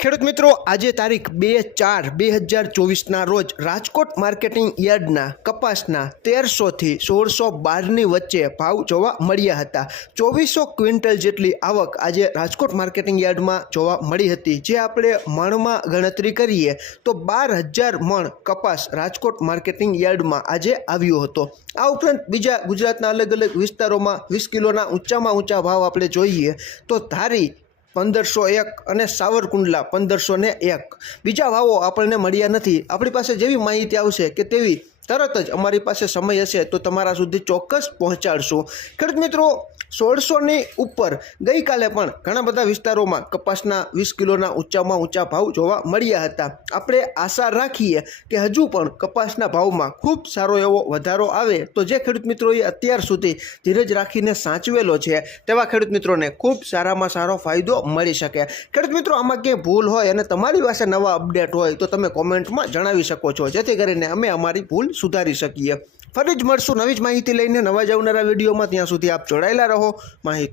ખેડૂત મિત્રો, આજે તારીખ બે ચાર બે હજાર ચોવીસના રોજ રાજકોટ માર્કેટિંગ યાર્ડના કપાસના તેરસોથી સોળસો બારની વચ્ચે ભાવ જોવા મળ્યા હતા. ચોવીસો ક્વિન્ટલ જેટલી આવક આજે રાજકોટ માર્કેટિંગ યાર્ડમાં જોવા મળી હતી. જે આપણે મણમાં ગણતરી કરીએ તો બાર હજાર મણ કપાસ રાજકોટ માર્કેટિંગ યાર્ડમાં આજે આવ્યો હતો. આ ઉપરાંત બીજા ગુજરાતના અલગ અલગ વિસ્તારોમાં વીસ કિલોના ઊંચામાં ઊંચા ભાવ આપણે જોઈએ તો ધારી પંદરસો એક અને સાવરકુંડલા પંદરસો ને એક. બીજા ભાવો આપણને મળ્યા નથી. આપણી પાસે જેવી માહિતી આવશે કે તેવી તરત જ અમારી પાસે સમય હશે તો તમારા સુધી ચોક્કસ પહોંચાડશું. ખેડૂત મિત્રો સોળસોની ઉપર ગઈકાલે પણ ઘણા બધા વિસ્તારોમાં કપાસના વીસ કિલોના ઊંચામાં ઊંચા ભાવ જોવા મળ્યા હતા. આપણે આશા રાખીએ કે હજુ પણ કપાસના ભાવમાં ખૂબ સારો એવો વધારો આવે તો જે ખેડૂત મિત્રોએ અત્યાર સુધી ધીરજ રાખીને સાચવેલો છે, તેવા ખેડૂત મિત્રોને ખૂબ સારામાં સારો ફાયદો મળી શકે. ખેડૂત મિત્રો, આમાં ક્યાંય ભૂલ હોય અને તમારી પાસે નવા અપડેટ હોય તો તમે કોમેન્ટમાં જણાવી શકો છો, જેથી કરીને અમે અમારી ભૂલ સુધારી શકીએ. ફરી જ મળશું નવી જ માહિતી લઈને નવા જ આવનારા વિડીયોમાં. ત્યાં સુધી આપ જોડાયેલા રહો. માહિતી